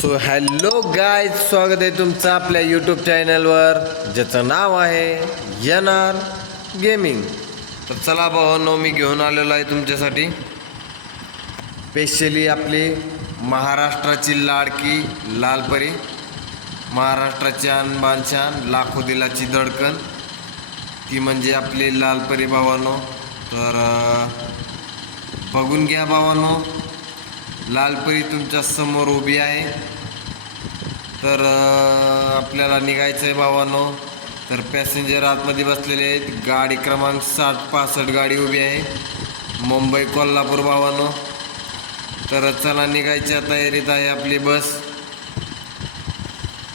So hello गाय स्वागत आहे तुमचं आपल्या यूट्यूब चॅनलवर ज्याचं नाव आहे एन आर गेमिंग तर चला भावांनो हो, मी घेऊन आलेलो आहे तुमच्यासाठी. स्पेशली आपली महाराष्ट्राची लाडकी लालपरी महाराष्ट्राची आणबानशान लाखो दिलाची दडकन ती म्हणजे आपली लालपरी भावानो. तर बघून घ्या भावानो. लालपरी तुमच्यासमोर उभी आहे. तर आपल्याला निघायचं आहे भावानो. तर पॅसेंजर आतमध्ये बसलेले आहेत. गाडी क्रमांक साठ पासष्ट गाडी उभी आहे. मुंबई कोल्हापूर भावानो. तर चला निघायच्या तयारीत आहे आपली बस.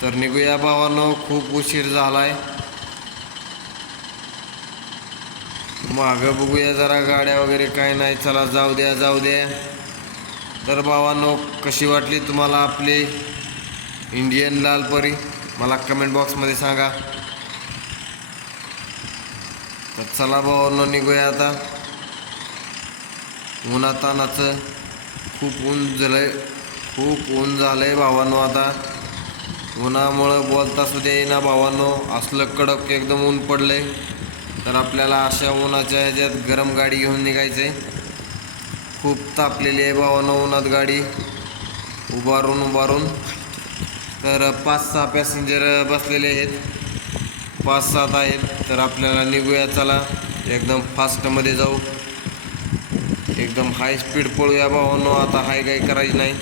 तर निघूया भावानो. खूप उशीर झाला आहे मागं बघूया जरा गाड्या वगैरे काय नाही. चला जाऊ द्या जाऊ द्या. तर भावांनो कशी वाटली तुम्हाला आपली इंडियन लालपरी मला कमेंट बॉक्समध्ये सांगा. तर चला भावांनो निघूया आता. उन्हातानाचं खूप ऊन झालंय. खूप ऊन झालं आहे भावांनो आता. उन्हामुळं बोलता सुद्धा येईना भावांनो. असलं कडक एकदम ऊन पडलंय. तर आपल्याला अशा उन्हाच्या ह्याच्यात गरम गाडी घेऊन निघायचं आहे खूप तापलेली आहे भावानं उन्हात गाडी. उभारून उभारून. तर पाच सहा पॅसेंजर बसलेले आहेत. पाच सात आहेत. तर आपल्याला निघूया चला. एकदम फास्टमध्ये जाऊ. एकदम हाय स्पीड पळूया भावानो आता हाय काय करायची नाही.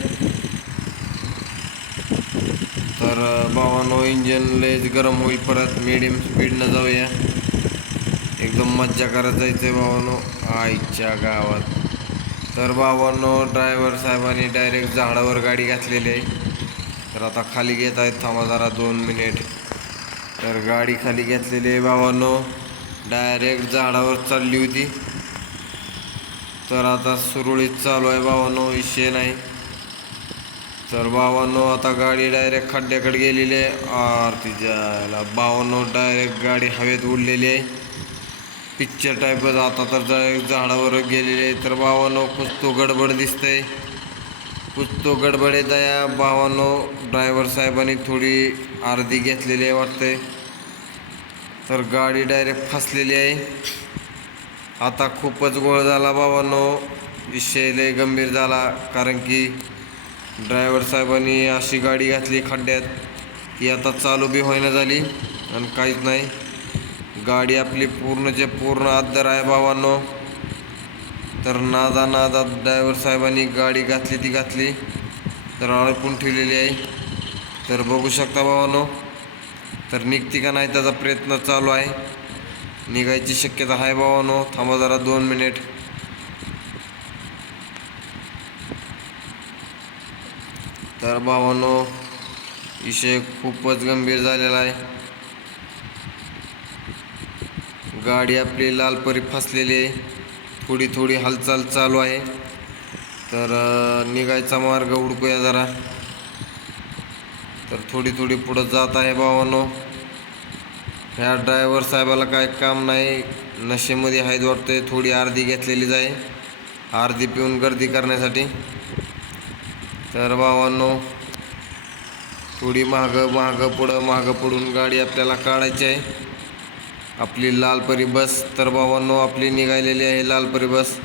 तर भावानो इंजन लेज गरम होईल परत. मिडियम स्पीडनं जाऊया. एकदम मज्जा करत जायचं आहे भावानो आईच्या गावात. तर बाबांनो ड्रायव्हर साहेबांनी डायरेक्ट झाडावर गाडी घातलेली आहे. तर आता खाली घेत आहेत थांबा जरा दोन मिनिट तर गाडी खाली घेतलेली आहे बाबांनो. डायरेक्ट झाडावर चालली होती. तर आता सुरळीत चालू आहे बाबांनो विषय नाही. तर बाबांनो आता गाडी डायरेक्ट खड्ड्याकडे गेलेली आहे. आर तिच्याला बाबांनो डायरेक्ट गाडी हवेत उडलेली आहे. पिक्चर टाईपच आता तर झाडावर गेलेले तर भावानो कुछ तो गडबड दिसतंय. कुछ तो गडबड आहे दया. भावानो ड्रायव्हर साहेबांनी थोडी अर्धी घेतलेली आहे वाटतंय. तर गाडी डायरेक्ट फसलेली आहे. आता खूपच गोळ झाला भावानो. विषय लय गंभीर झाला कारण की ड्रायव्हर साहेबांनी अशी गाडी घातली खड्ड्यात की आता चालू बी होईना झाली आणि काहीच नाही. गाडी आपली पूर्णचे पूर्ण आदर आहे भावांनो. तर नादा नादा ड्रायव्हर साहेबांनी गाडी घातली ती घातली. तर अडकून ठेवलेली आहे. तर बघू शकता भावांनो. तर निघते का नाही त्याचा प्रयत्न चालू आहे. निघायची शक्यता आहे भावांनो. थांबा जरा दोन मिनिट. तर भावांनो विषय खूपच गंभीर झालेला आहे. गाडी आपली लालपरी फसलेली आहे. थोडी थोडी हालचाल चालू आहे. तर निघायचा मार्ग हुडकूया जरा. तर थोडी थोडी पुढं जात आहे भावानो. ह्या ड्रायव्हर साहेबाला काय काम नाही. नशेमध्ये हायद वाटतंय. थोडी अर्धी घेतलेलीच आहे. अर्धी पिऊन गर्दी करण्यासाठी. तर भावांनो थोडी मागं मागं पुढं मागं पडून गाडी आपल्याला काढायची आहे. आपली लालपरी बस तर भावांनो आपली निघालेली आहे लालपरी बस.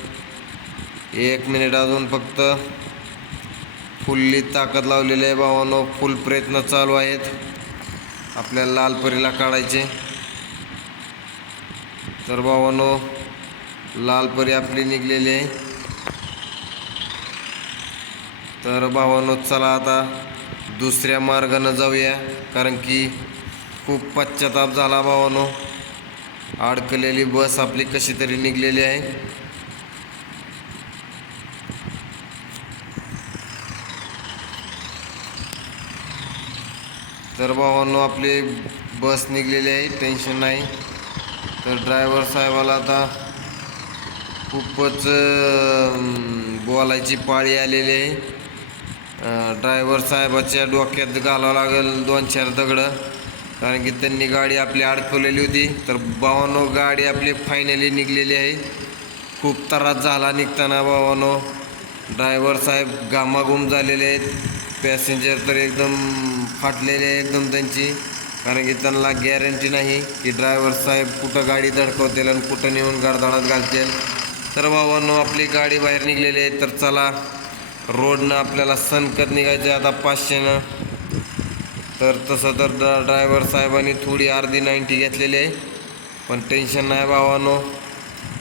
एक मिनिट अजून फक्त. फुल्ली ताकद लावलेली आहे भावांनो फुल प्रयत्न चालू आहेत. आपल्या लालपरीला काढायचे. तर भावांनो लालपरी आपली निघलेली आहे. तर भावांनो चला आता दुसऱ्या मार्गानं जाऊया कारण की खूप पश्चाताप झाला भावांनो. अडकलेली बस आपली कशी तरी निघलेली आहे. तर भावांनो आपली बस निघलेली आहे. टेन्शन नाही. तर ड्रायव्हर साहेबाला आता खूपच बोलायची पाळी आलेली आहे. ड्रायव्हर साहेबाच्या डोक्यात घालावं लागेल दोन चार दगडं. कारण की त्यांनी गाडी आपली अडकवलेली होती. तर बावनो गाडी आपली फायनली निघलेली आहे. खूप त्रास झाला निघताना बावनो ड्रायव्हर साहेब घामाघूम झालेले आहेत. पॅसेंजर तर एकदम फाटलेले आहे एकदम त्यांची. कारण की त्यांना गॅरंटी नाही की ड्रायव्हर साहेब कुठं गाडी धडकवतील आणि कुठं नेऊन गडधडात घालतील. तर बाबांनो आपली गाडी बाहेर निघलेली आहे. तर चला रोडनं आपल्याला सनकत निघायचं आता पाचशेनं. तर तसं तर ड्रायव्हर साहेबांनी थोडी अर्धी नाईंटी घेतलेली आहे. पण टेन्शन नाही भावानो.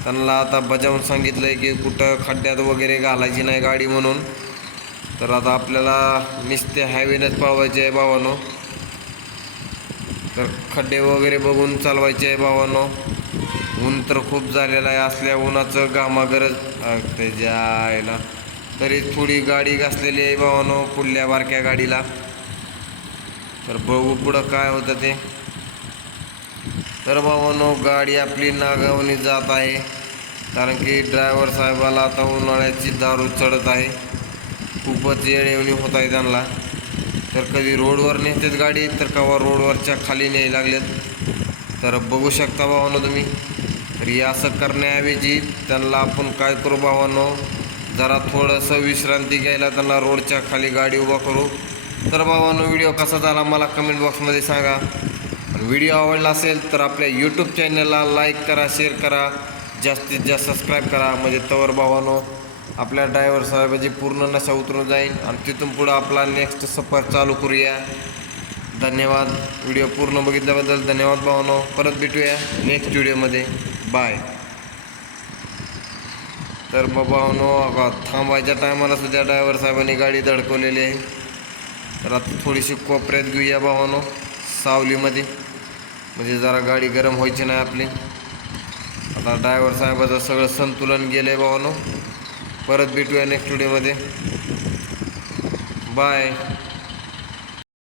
त्यांना आता बजावून सांगितलं आहे की कुठं खड्ड्यात वगैरे घालायची नाही गाडी म्हणून. तर आता आपल्याला नुसते हायवेनंच पळवायचे आहे भावानो. तर खड्डे वगैरे बघून चालवायचे आहे भावानो. ऊन तर खूप झालेलं आहे. असल्या उन्हाचं घामागरज त्याच्या यायला तरी थोडी गाडी घासलेली आहे भावानो पुढल्या बारक्या गाडीला. तर बघू पुढं काय होतं ते. तर बाबांनो गाडी आपली नागावनी जात आहे. कारण की ड्रायव्हर साहेबाला आता उन्हाळ्याची दारू चढत आहे. खूपच येळेवणी होत आहे त्यांना. तर कधी रोडवर नेतात गाडी तर केव्हा रोडवरच्या खाली न्याय लागलेत. तर बघू शकता भावानो तुम्ही. तर हे असं करण्याऐवजी त्यांना आपण काय करू भावानो? जरा थोडंसं विश्रांती घ्यायला त्यांना रोडच्या खाली गाडी उभा करू. तर भावानो व्हिडिओ कसा झाला मला कमेंट बॉक्समध्ये सांगा. व्हिडिओ आवडला असेल तर आपल्या यूट्यूब चॅनलला लाईक करा शेअर करा. जास्तीत जास्त सबस्क्राईब करा. म्हणजे तवर भावानो आपल्या ड्रायव्हर साहेबाची पूर्ण नशा उतरून जाईल. आणि तिथून पुढं आपला नेक्स्ट सफर चालू करूया. धन्यवाद. व्हिडिओ पूर्ण बघितल्याबद्दल धन्यवाद भावानो. परत भेटूया नेक्स्ट व्हिडिओमध्ये बाय तर बाबा भावानो अगा थांबायच्या टायमाला सुद्धा ड्रायव्हर साहेबांनी गाडी धडकवलेली आहे. तर आता थोडीशी कोपऱ्यात घेऊया भावानो सावलीमध्ये. म्हणजे जरा गाडी गरम व्हायची नाही आपली. आता ड्रायव्हर साहेबाचं सगळं संतुलन गेलं आहे भावानो परत भेटूया नेक्स्ट व्हिडिओमध्ये बाय